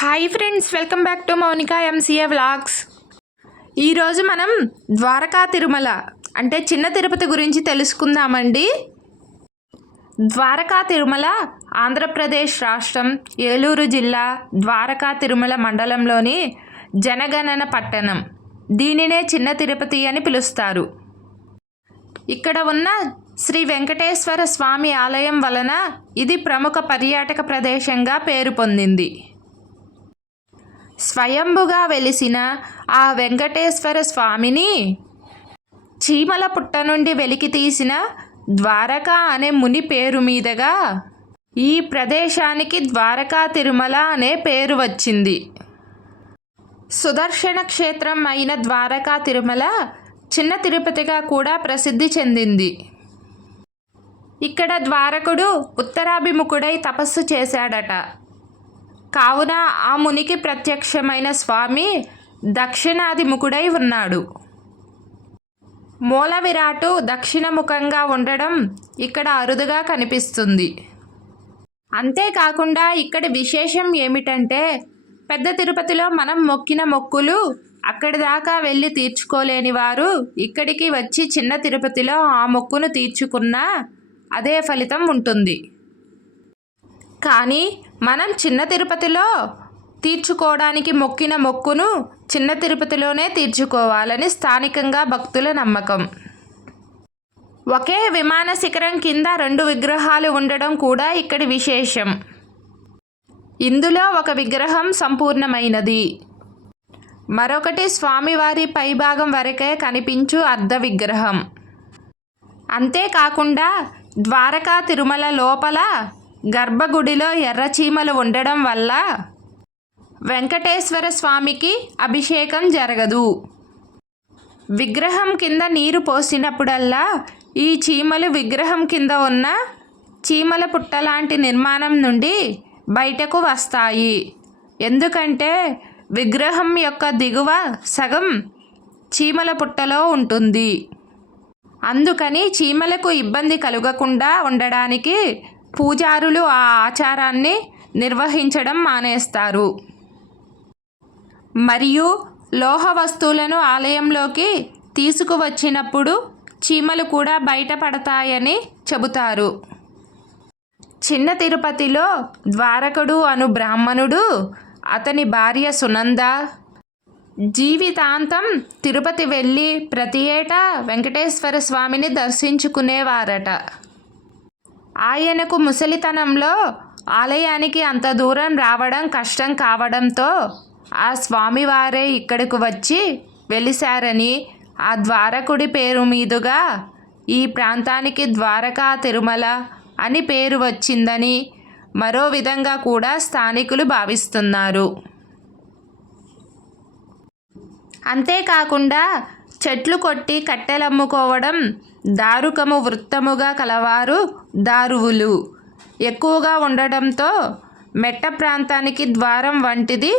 Hi friends welcome back to Mounika MCA vlogs ఈరోజు మనం ద్వారకా తిరుమల అంటే చిన్న తిరుపతి గురించి తెలుసుకుందామండి. ద్వారకా తిరుమల ఆంధ్రప్రదేశ్ రాష్ట్రం ఏలూరు జిల్లా ద్వారకా తిరుమల మండలంలోని జనగణన పట్టణం. దీనినే చిన్న తిరుపతి అని పిలుస్తారు. ఇక్కడ ఉన్న శ్రీ వెంకటేశ్వర స్వామి ఆలయం వలన ఇది ప్రముఖ పర్యాటక ప్రదేశంగా పేరు పొందింది. స్వయంభుగా వెలిసిన ఆ వెంకటేశ్వర స్వామిని చీమల పుట్ట నుండి వెలికి తీసిన ద్వారకా అనే ముని పేరు మీదుగా ఈ ప్రదేశానికి ద్వారకా తిరుమల అనే పేరు వచ్చింది. సుదర్శన క్షేత్రం అయిన ద్వారకా తిరుమల చిన్న తిరుపతిగా కూడా ప్రసిద్ధి చెందింది. ఇక్కడ ద్వారకుడు ఉత్తరాభిముఖుడై తపస్సు చేశాడట. కావున ఆ మునికి ప్రత్యక్షమైన స్వామి దక్షిణాదిముఖుడై ఉన్నాడు. మూల విరాటు దక్షిణముఖంగా ఉండడం ఇక్కడ అరుదుగా కనిపిస్తుంది. అంతేకాకుండా ఇక్కడి విశేషం ఏమిటంటే పెద్ద తిరుపతిలో మనం మొక్కిన మొక్కులు అక్కడి దాకా వెళ్ళి తీర్చుకోలేని వారు ఇక్కడికి వచ్చి చిన్న తిరుపతిలో ఆ మొక్కును తీర్చుకున్నా అదే ఫలితం ఉంటుంది. కానీ మనం చిన్న తిరుపతిలో తీర్చుకోవడానికి మొక్కిన మొక్కును చిన్న తిరుపతిలోనే తీర్చుకోవాలని స్థానికంగా భక్తుల నమ్మకం. ఒకే విమాన శిఖరం కింద రెండు విగ్రహాలు ఉండడం కూడా ఇక్కడి విశేషం. ఇందులో ఒక విగ్రహం సంపూర్ణమైనది. మరొకటి స్వామివారి పైభాగం వరకే కనిపించు అర్ధ విగ్రహం. అంతేకాకుండా ద్వారకా తిరుమల లోపల గర్భగుడిలో ఎర్రచీమలు ఉండడం వల్ల వెంకటేశ్వర స్వామికి అభిషేకం జరగదు. విగ్రహం కింద నీరు పోసినప్పుడల్లా ఈ చీమలు విగ్రహం కింద ఉన్న చీమల పుట్టలాంటి నిర్మాణం నుండి బయటకు వస్తాయి. ఎందుకంటే విగ్రహం యొక్క దిగువ సగం చీమల పుట్టలో ఉంటుంది. అందుకని చీమలకు ఇబ్బంది కలగకుండా ఉండడానికి పూజారులు ఆ ఆచారాన్ని నిర్వహించడం మానేస్తారు. మరియు లోహ వస్తువులను ఆలయంలోకి తీసుకువచ్చినప్పుడు చీమలు కూడా బయటపడతాయని చెబుతారు. చిన్న తిరుపతిలో ద్వారకుడు అను బ్రాహ్మణుడు అతని భార్య సునంద జీవితాంతం తిరుపతి వెళ్ళి ప్రతి ఏటా వెంకటేశ్వర స్వామిని దర్శించుకునేవారట. ఆయనకు ముసలితనంలో ఆలయానికి అంత దూరం రావడం కష్టం కావడంతో ఆ స్వామివారే ఇక్కడికి వచ్చి వెలిశారని ఆ ద్వారకుడి పేరు మీదుగా ఈ ప్రాంతానికి ద్వారకా తిరుమల అని పేరు వచ్చిందని మరో విధంగా కూడా స్థానికులు భావిస్తున్నారు. అంతేకాకుండా చెట్లు కొట్టి కట్టెలమ్ముకోవడం దారుకము వృత్తముగా కలవారు దారువులు. ఎక్కువగా ఉండడంతో మెట్ట ప్రాంతానికి ద్వారం వంటిది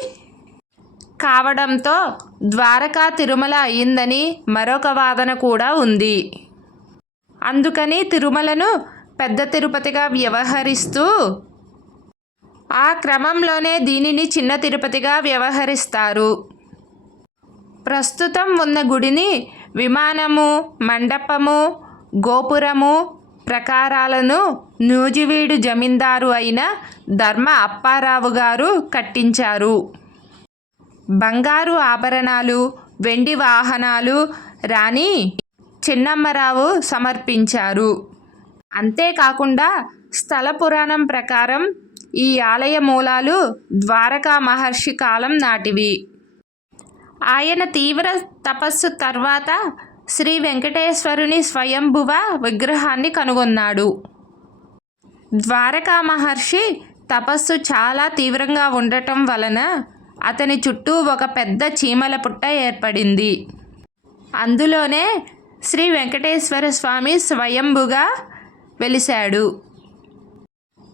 కావడంతో ద్వారకా తిరుమల అయిందని మరొక వాదన కూడా ఉంది. అందుకని తిరుమలను పెద్ద తిరుపతిగా వ్యవహరిస్తూ ఆ క్రమంలోనే దీనిని చిన్న తిరుపతిగా వ్యవహరిస్తారు. ప్రస్తుతం ఉన్న గుడిని విమానము మండపము గోపురము ప్రకారాలను నూజివీడు జమీందారు అయిన ధర్మ అప్పారావు గారు కట్టించారు. బంగారు ఆభరణాలు వెండి వాహనాలు రాణి చిన్నమ్మరావు సమర్పించారు. అంతేకాకుండా స్థల పురాణం ప్రకారం ఈ ఆలయ మూలాలు ద్వారకా మహర్షి కాలం నాటివి. ఆయన తీవ్ర తపస్సు తర్వాత శ్రీ వెంకటేశ్వరుని స్వయంభువ విగ్రహాన్ని కనుగొన్నాడు. ద్వారకా మహర్షి తపస్సు చాలా తీవ్రంగా ఉండటం వలన అతని చుట్టూ ఒక పెద్ద చీమల పుట్ట ఏర్పడింది. అందులోనే శ్రీ వెంకటేశ్వర స్వామి స్వయంభుగా వెలిశాడు.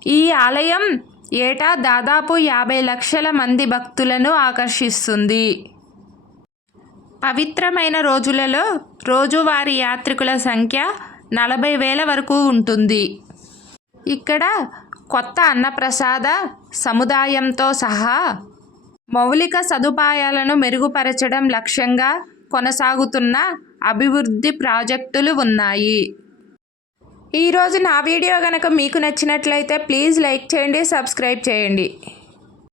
ఈ ఆలయం ఏటా దాదాపు యాభై లక్షల మంది భక్తులను ఆకర్షిస్తుంది. పవిత్రమైన రోజులలో రోజువారీ యాత్రికుల సంఖ్య నలభై వేల వరకు ఉంటుంది. ఇక్కడ కొత్త అన్నప్రసాద సముదాయంతో సహా మౌలిక సదుపాయాలను మెరుగుపరచడం లక్ష్యంగా కొనసాగుతున్న అభివృద్ధి ప్రాజెక్టులు ఉన్నాయి. ఈరోజు నా వీడియో కనుక మీకు నచ్చినట్లయితే ప్లీజ్ లైక్ చేయండి సబ్స్క్రైబ్ చేయండి.